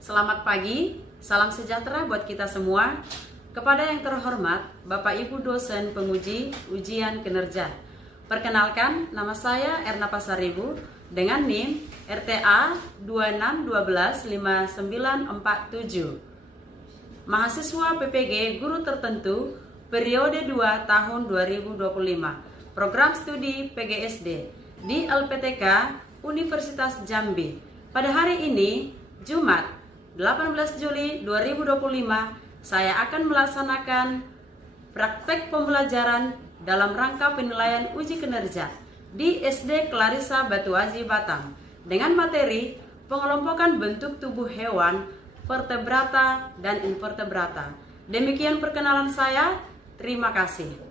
Selamat pagi, salam sejahtera buat kita semua. Kepada yang terhormat Bapak Ibu dosen penguji ujian kinerja. Perkenalkan, nama saya Erna Pasaribu dengan NIM RTA 26125947. Mahasiswa PPG Guru Tertentu periode 2 tahun 2025. Program studi PGSD di LPTK Universitas Jambi. Pada hari ini, Jumat 18 Juli 2025, saya akan melaksanakan praktek pembelajaran dalam rangka penilaian uji kinerja di SD Clarissa Batuaji Batang dengan materi pengelompokan bentuk tubuh hewan, vertebrata dan invertebrata. Demikian perkenalan saya, terima kasih.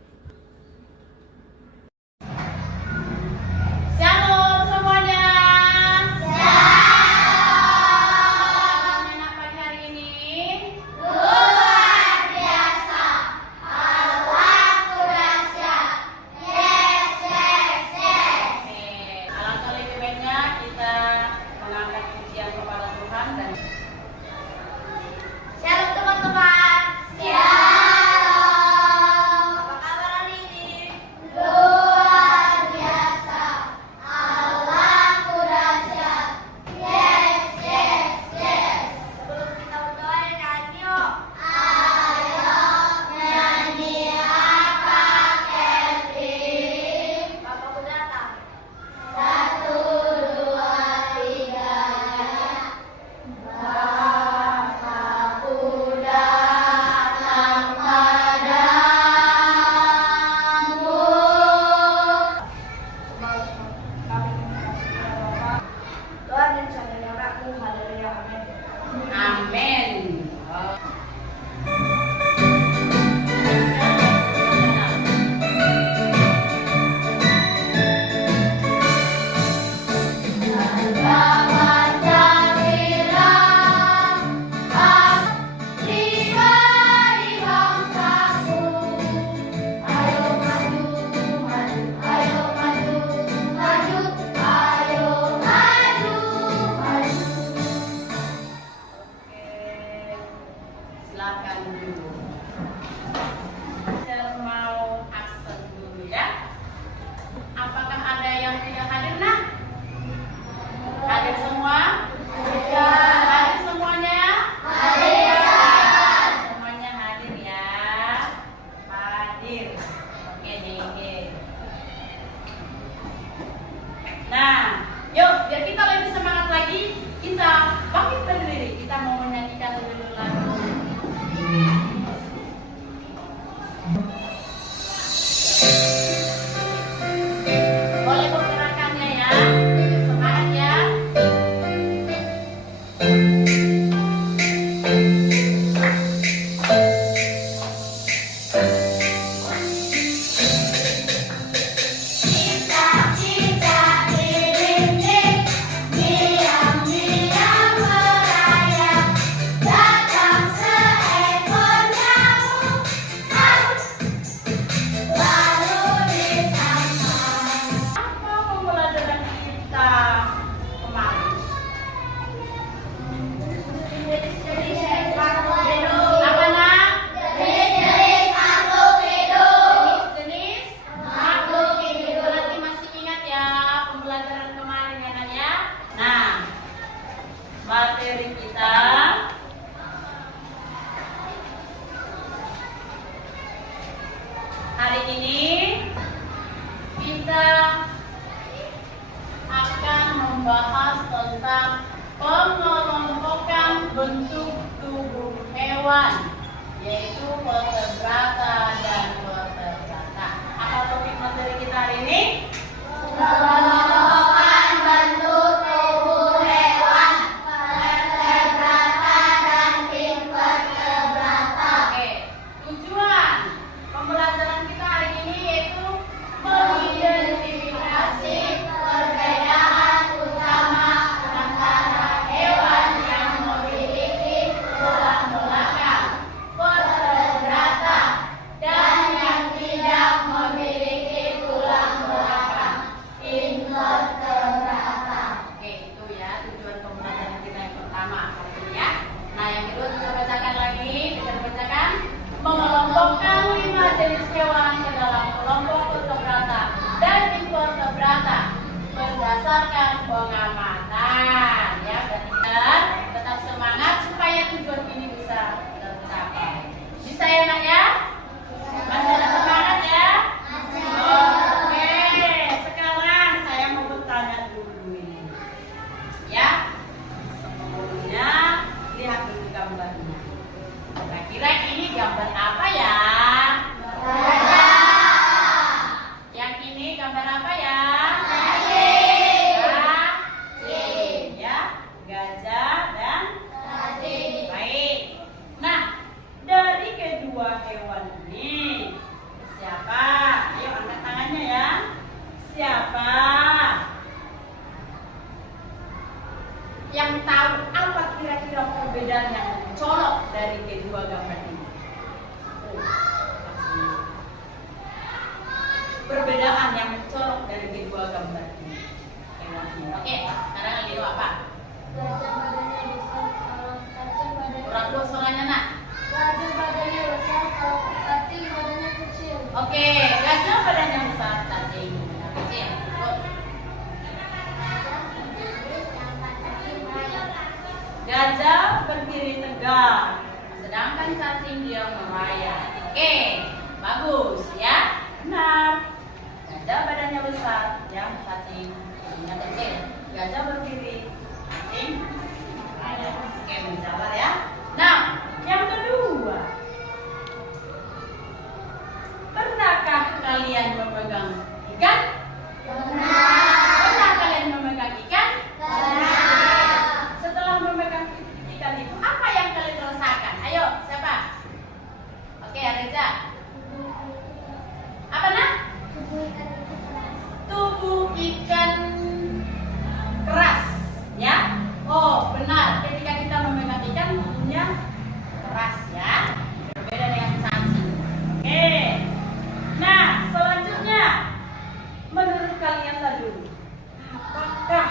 Amin. Silakan dulu. Saya mau absen dulu ya. Apakah ada yang tidak hadir? Nah, hadir semua? Ya. Hadir semuanya? Hadir. Semuanya hadir ya. Hadir. Oke deh. Nah, yuk biar kita lebih semangat lagi, kita bangkit berdiri. Kita mau menyanyikan dulu lagu. Boleh pergerakannya ya, semangat ya. Materi kita hari ini, kita akan membahas tentang pengelompokan bentuk tubuh hewan, yaitu vertebrata dan vertebrata. Apa topik materi kita hari ini? Pengelompokan bentuk tubuh hewan, vertebrata dan invertebrata. Oke, tujuan pembelajaran kita hari ini yaitu mengidentifikasi perbedaan utama antara hewan yang memiliki tulang belakang, vertebrata, dan yang tidak memiliki tulang belakang, invertebrata. berdasarkan pengamatan. Ya, benar. Tetap semangat supaya tujuan ini bisa tercapai. Bisa ya nak ya? Masih ada semangat ya? Oke, sekarang saya mau bertanya dulu ini. Ya, sebelumnya lihat dulu gambarnya. Kira-kira ini gambar apa ya? Yang ini gambar apa ya? Cacing. Ya, gajah dan cacing. Baik. Nah, dari kedua hewan ini siapa? Ayo angkat tangannya ya. Siapa yang tahu apa kira-kira perbedaan yang mencolok dari kedua gambar ini? Perbedaan yang mencolok dari kedua gambar ini. Oke, sekarang lagi itu apa? Gajah badannya besar, kalau cacing badannya Kurang dulu suaranya nak. Gajah badannya besar, kalau cacing badannya kecil. Oke, gajah badannya besar, cacing badannya kecil. Good. Gajah berdiri tegak, sedangkan cacing dia merayap. Oke, bagus ya. Benar. Gajah badannya besar, ya, cacing badannya kecil. Gajah berdiri, cacing merayap. Oke, menjawab ya. Nah, yang kedua, pernahkah kalian memegang ikan? Pernah kalian memegang ikan? Setelah memegang ikan itu, apa yang kalian rasakan? Ayo, siapa? Oke, Reza. Apa nak? Tubuh ikan keras, ya? Oh, benar. Ketika kita memegang ikan, tubuhnya keras, ya. Berbeda dengan cacing. Oke. Nah, selanjutnya, menurut kalian tadi, apakah,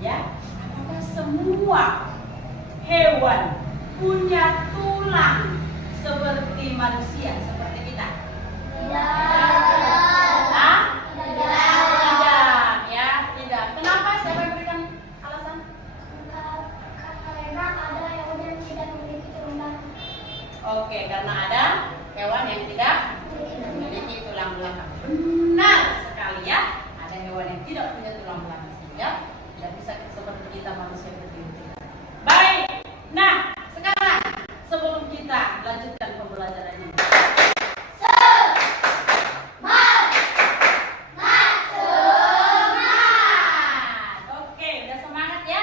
ya? Apakah semua hewan punya tulang seperti manusia, seperti kita? Hah? Tidak, ya, tidak. Kenapa? Siapa yang berikan alasan? Karena ada hewan yang tidak memiliki tulang. Oke, karena ada hewan yang tidak memiliki tulang belakang. Benar sekali ya. Ada hewan yang tidak punya tulang belakang sehingga tidak bisa seperti kita manusia berdiri. Baik. Nah, sekarang sebelum kita lanjutkan pembelajaran ini. Oke, udah semangat ya?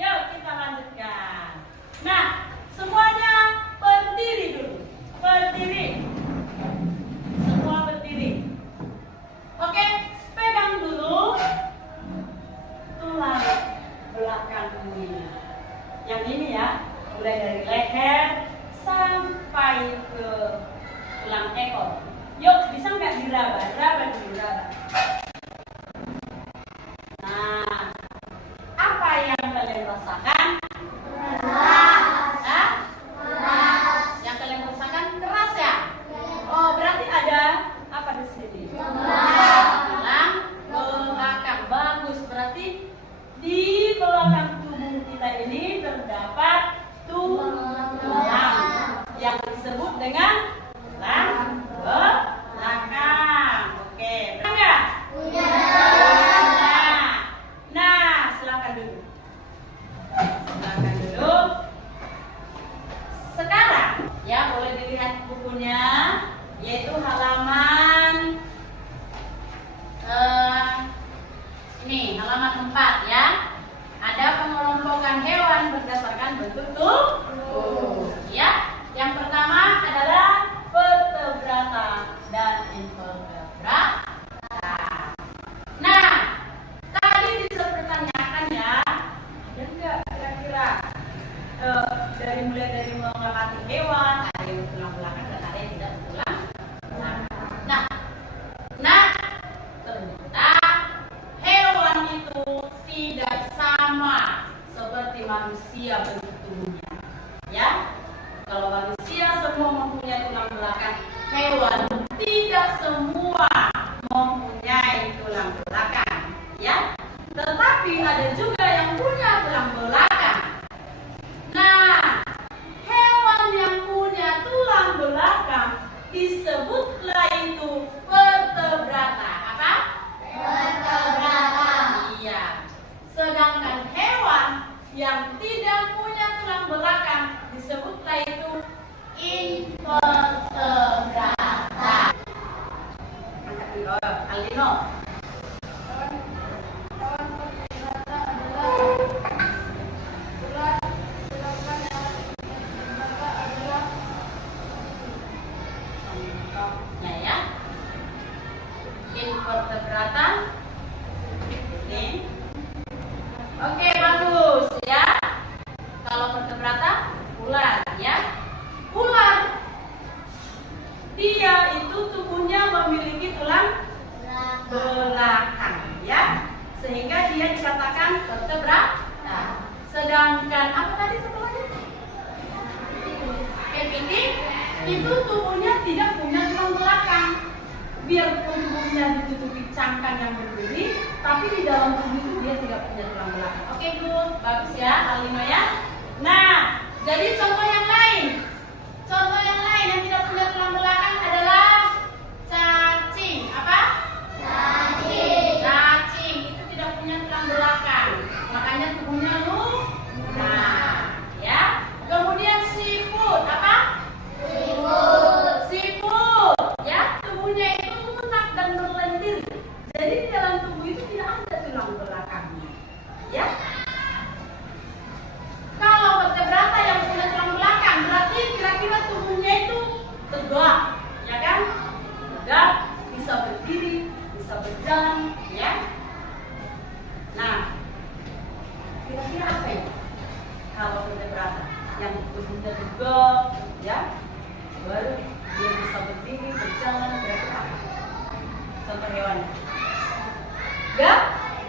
Yuk kita lanjutkan. Nah, semuanya berdiri dulu. Berdiri. Semua berdiri. Oke, pegang dulu tulang belakang ini. Yang ini ya, mulai dari leher sampai ke tulang ekor. Yuk, bisa nggak diraba? Raba dulu, raba. Nah, apa yang kalian rasakan? Hah? Yang kalian rasakan keras ya? Oh, berarti ada apa di sini? Tulang belakang. Bagus, berarti di belakang tubuh kita ini terdapat tulang yang disebut dengan tulang belakang. Oke, benar nggak? Nah, silakan dulu. Silakan dulu. Sekarang ya boleh dilihat bukunya, yaitu halaman ini halaman 4 ya. Ada pengelompokan hewan berdasarkan bentuk tubuh. Ya, yang pertama adalah vertebrata dan invertebrata. Nah, tadi bisa pertanyakan ya, ada nggak kira-kira mulai dari mengamati hewan, ada yang tulang belakang dan ada yang tidak tulang belakang. Nah, ternyata hewan itu tidak sama seperti manusia bentuk tubuhnya. Ya, kalau manusia semua mempunyai tulang belakang, hewan tidak semua mempunyai tulang belakang. Ya, ada juga yang punya tulang belakang. Nah, hewan yang punya tulang belakang disebutlah itu vertebrata. Apa? Vertebrata. Iya. Sedangkan hewan yang tidak punya tulang belakang disebutlah itu invertebrata. Angkat dulu, Aldino. Hewan vertebrata adalah ular, sedangkan hewan invertebrata adalah Contohnya ya. Invertebrata. Ini. Oke, bagus ya. Kalau vertebrata, ular ya. Ular. Dia itu tubuhnya memiliki tulang belakang ya. Sehingga dia dikatakan vertebrata. Sedangkan apa tadi satu lagi? Kepiting itu tubuhnya tidak punya tulang belakang. Biarpun tubuhnya ditutupi cangkang yang berduri, tapi di dalam tubuh itu dia tidak punya tulang belakang. Oke, Bu, bagus ya, Alino ya. Nah, jadi contoh yang lain. Contoh yang lain yang tidak punya tulang belakang adalah cacing. Apa? cacing. Cacing itu tidak punya tulang belakang. Makanya tubuhnya lunak, ya. Kemudian siput, apa? Siput, ya, tubuhnya itu lunak dan berlendir. Jadi di dalam tubuh itu tidak ada tulang belakangnya, ya. Kalau vertebrata yang punya tulang belakang, berarti kira-kira tubuhnya itu tegak, ya kan? Tegak, bisa berdiri, bisa berjalan, ya. Nah, kira-kira apa ya? Kalau vertebrata yang tubuhnya tegak, ya, baru dia bisa berdiri, berjalan, kira-kira apa? Contoh hewan.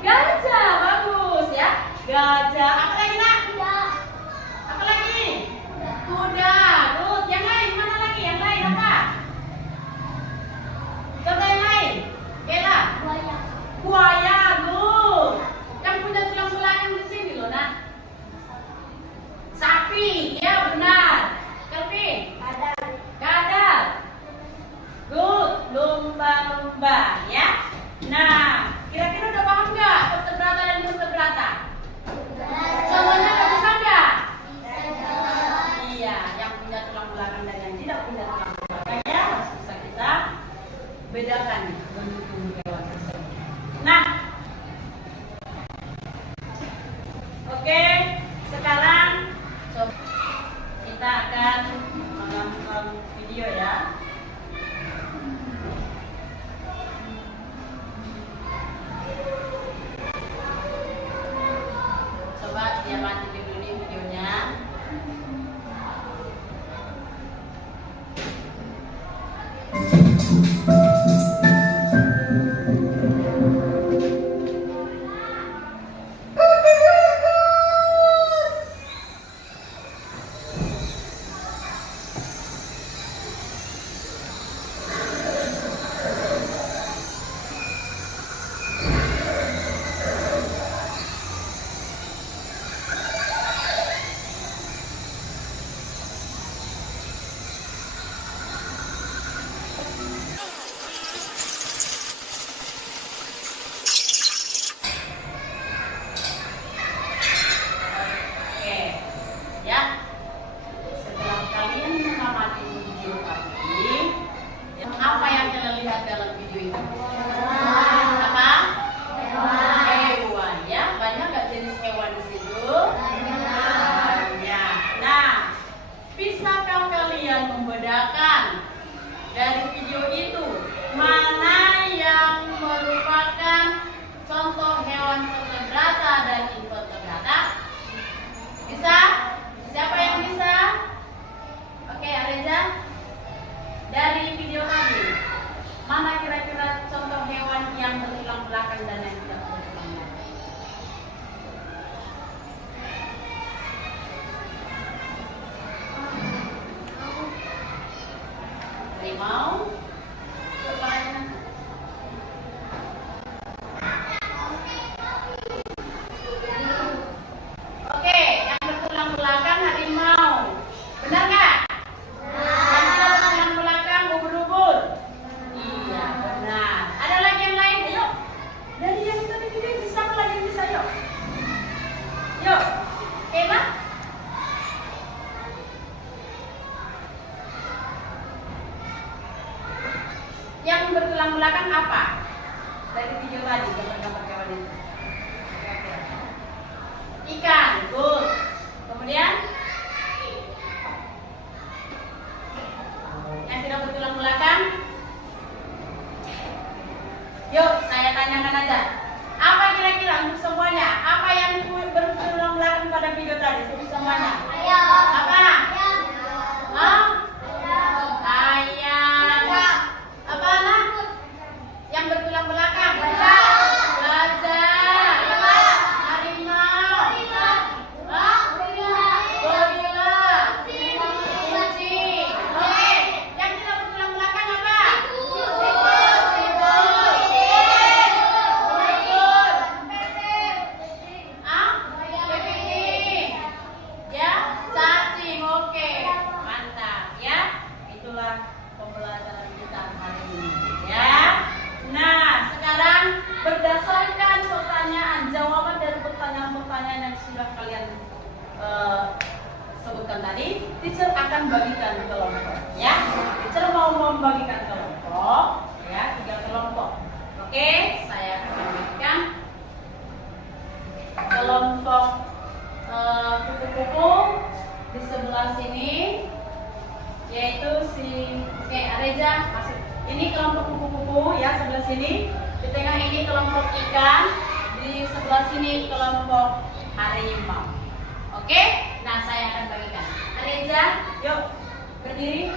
Gajah, bagus ya. Gajah. Apa lagi nak? Apa lagi? Kuda. Good. Yang lain mana lagi? Yang lain apa? Coba yang lain. Bella. Buaya. Good. Yang punya tulang belakang di sini loh nak. Sapi. Ya benar. Kelvin. Kadal. Good. Lumba-lumba ya. Nah, kira-kira udah paham nggak vertebrata dan invertebrata? belakang apa? Dari video tadi gambar-gambar hewan itu. Ikan, good. Kemudian yang tidak bertulang belakang. Yuk, saya tanyakan aja. Apa kira-kira untuk semuanya? Apa yang bertulang belakang pada video tadi? Untuk semuanya. Apa? Hah? Ayam. Apa anak? Yang bertulang belakang? Gajah. Harimau. Hah? Gorila. Kucing. Oke. Yang tidak bertulang belakang apa? Cacing. Oke. Mantap ya. Itulah pembelajaran kita hari ini ya. Nah, sekarang berdasarkan pertanyaan, jawaban dari pertanyaan-pertanyaan yang sudah kalian sebutkan tadi, teacher akan bagikan kelompok ya. Teacher mau membagikan kelompok ya, 3 kelompok. Oke, saya akan bagikan kelompok kupu-kupu di sebelah sini, yaitu Areja masuk. Ini kelompok kupu-kupu ya, sebelah sini. Di tengah ini kelompok ikan, di sebelah sini kelompok harimau. Oke, nah saya akan bagikan. Areja, yuk berdiri.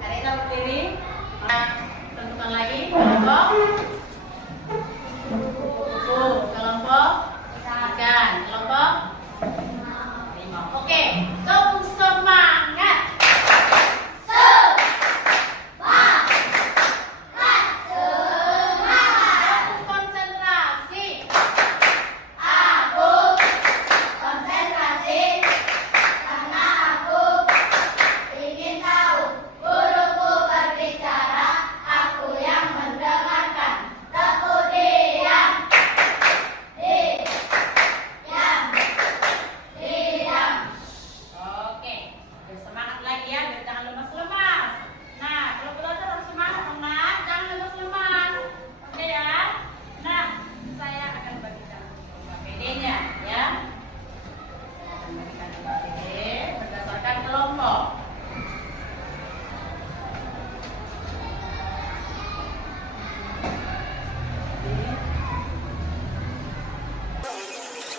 Areja berdiri. Nah, tentukan lagi kelompok kupu-kupu, kelompok ikan, kelompok harimau. Oke, semangat.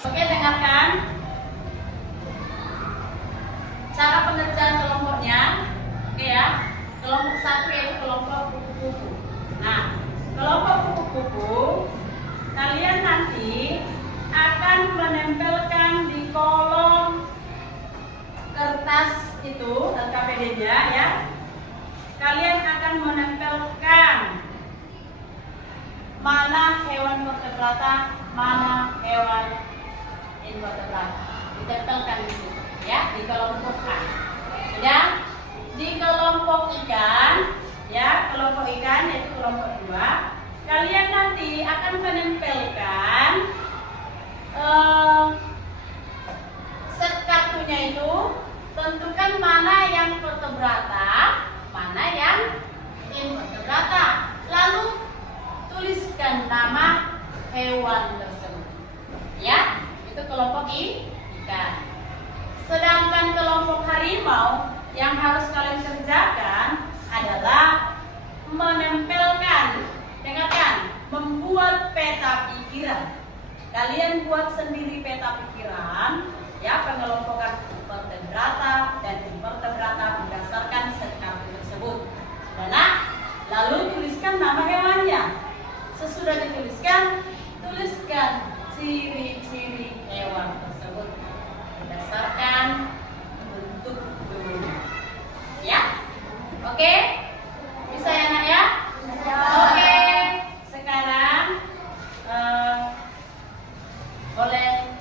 Oke, dengarkan cara pengerjaan kelompoknya. Oke ya, kelompok 1 yaitu kelompok kupu-kupu. Nah, kelompok kupu-kupu kalian nanti akan menempelkan di kolom kertas itu LKPD-nya ya. Kalian akan menempelkan mana hewan vertebrata, mana hewan invertebrata. Ditempelkan di situ ya, di kelompok A. Sudah? Di kelompok ikan ya, kelompok ikan yaitu kelompok 2. Kalian nanti akan menempelkan set kartunya itu, tentukan mana yang vertebrata, mana yang invertebrata. Lalu tuliskan nama hewan tersebut. Ya, itu kelompok ikan. Sedangkan kelompok harimau yang harus kalian kerjakan adalah menempelkan, dengarkan, membuat peta pikiran. Kalian buat sendiri peta pikiran, ya, pengelompokan vertebrata dan invertebrata berdasarkan set kartu tersebut. Sudah, nak? Lalu tuliskan nama hewannya. Sesudah dituliskan, tuliskan ciri-ciri hewan tersebut berdasarkan bentuk tubuhnya. Ya? Oke? Bisa ya, nak ya? Oke. Sekarang boleh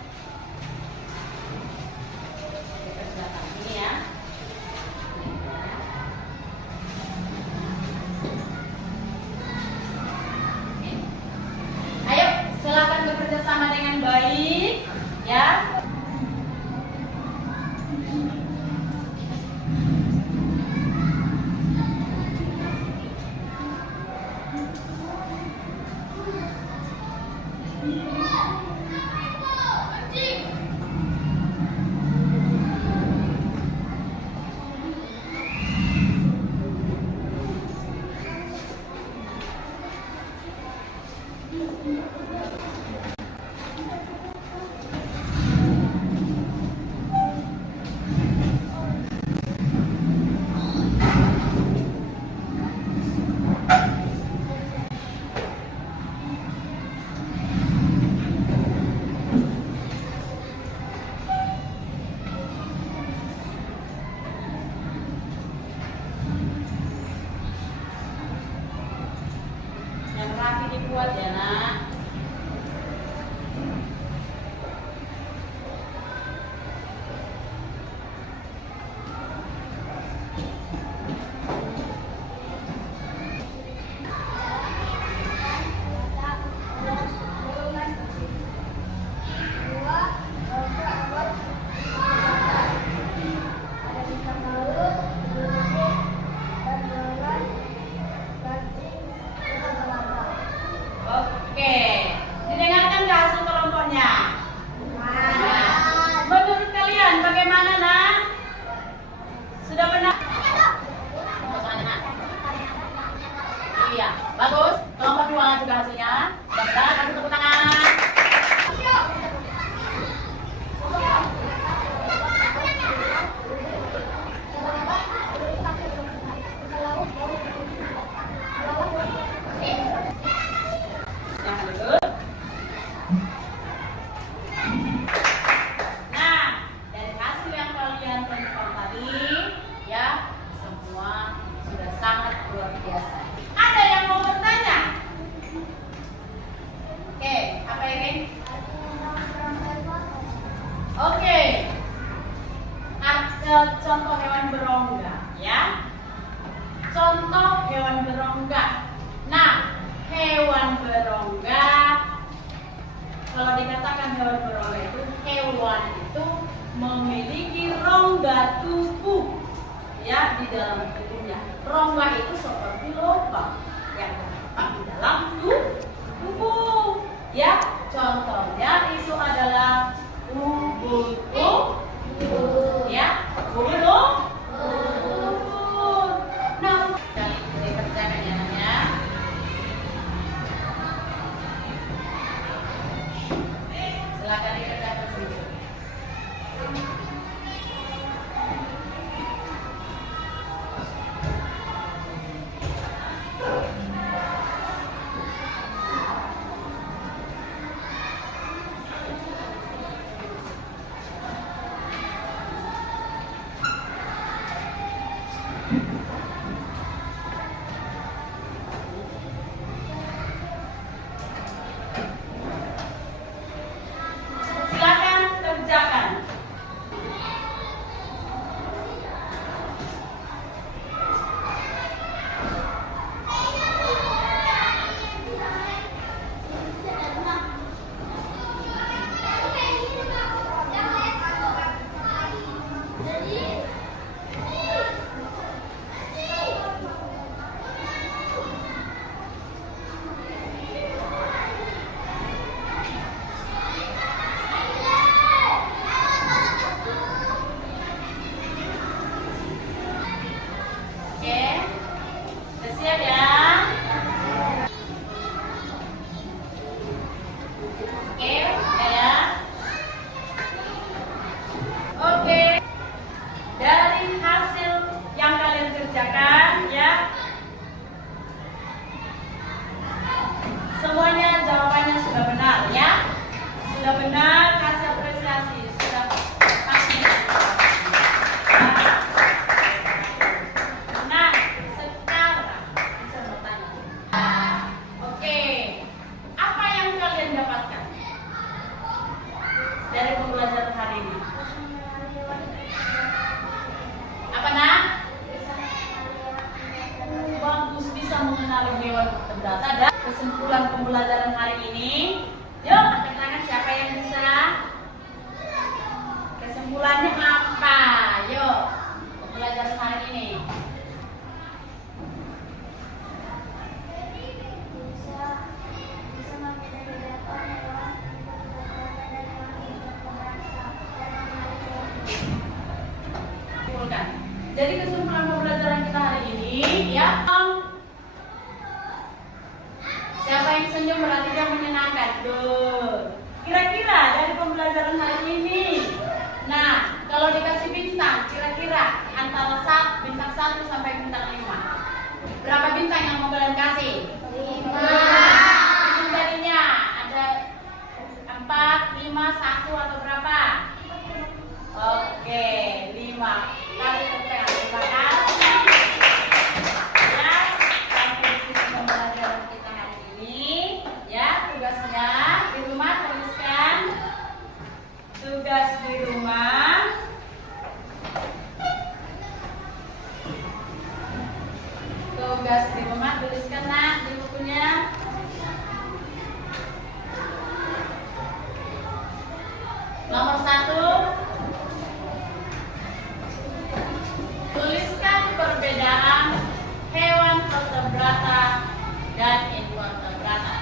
contoh hewan berongga, ya. Contoh hewan berongga. Nah, hewan berongga, kalau dikatakan hewan berongga itu, hewan itu memiliki rongga tubuh, ya, di dalam tubuhnya. Rongga itu seperti lubang yang terdapat di dalam tubuh, ya. Contohnya itu adalah ubur, ya, ubur. Nah, dikerjakan ya, namanya. Silakan dikerjakan sendiri. Silakan kerjakan. Oke, udah siap ya? Oke, udah ya? Oke, dari hasil yang kalian kerjakan, ya, semuanya jawabannya sudah benar, ya. Sudah benar, kasih apresiasi. Sudah pasti. Nah, sekarang saya bertanya. Oke, apa yang kalian dapatkan dari pembelajaran hari ini? Apa nak? Bagus, bisa mengenali hewan perdata. Dan kesimpulan pembelajaran hari ini, yuk angkat tangan siapa yang bisa. Kesimpulannya apa? Yuk, pembelajaran hari ini. bisa membedakan hewan dari hewan hidup pemberata dan hewan Simpulkan. Jadi kesimpulan pembelajaran kita hari ini, ya. Siapa yang senyum berarti dia menyenangkan. Tuh. Kira-kira dari pembelajaran hari ini, nah, kalau dikasih bintang, kira-kira antara bintang 1 sampai bintang 5, berapa bintang yang mau kalian kasih? 5. Hitung jadinya, ada 4, 5, 1 atau berapa? Oke, 5. Kasih tepuk tangan. Terima kasih. Ya, sampai di sini pembelajaran kita hari ini. Ya, tugasnya di rumah tuliskan. Tugas di rumah. Tugas di rumah tuliskan nak di bukunya. Nomor 1. Tuliskan perbedaan hewan vertebrata dan invertebrata.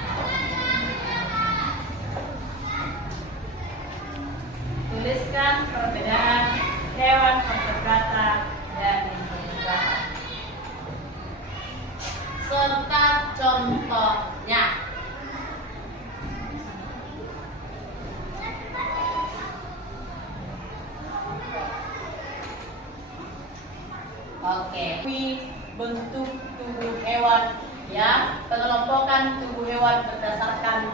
Tuliskan perbedaan hewan vertebrata dan invertebrata. Serta contohnya. Oke, bentuk tubuh hewan, ya, pengelompokan tubuh hewan berdasarkan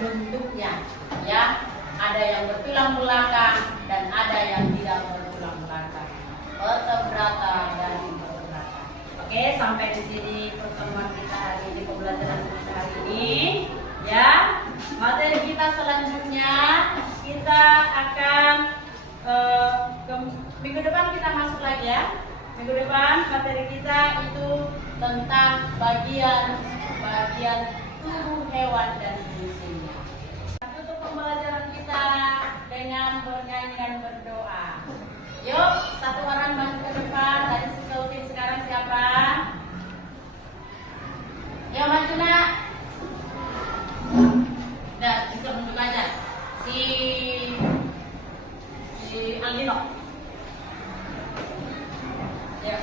bentuknya, ya. Ada yang bertulang belakang dan ada yang tidak bertulang belakang. Vertebrata dan invertebrata. Oke, sampai di sini pertemuan kita hari ini, pembelajaran kita hari ini, ya. Materi kita selanjutnya kita akan ke minggu Minggu depan kita masuk lagi ya. Minggu depan materi kita itu tentang bagian tubuh hewan dan fungsinya. Tutup pembelajaran kita dengan bernyanyi dan berdoa. Yuk, satu orang maju ke depan. Dari Sultin sekarang siapa? Yuk maju nak. Dah, bisa menunjuk aja. Si Aldino. Ya.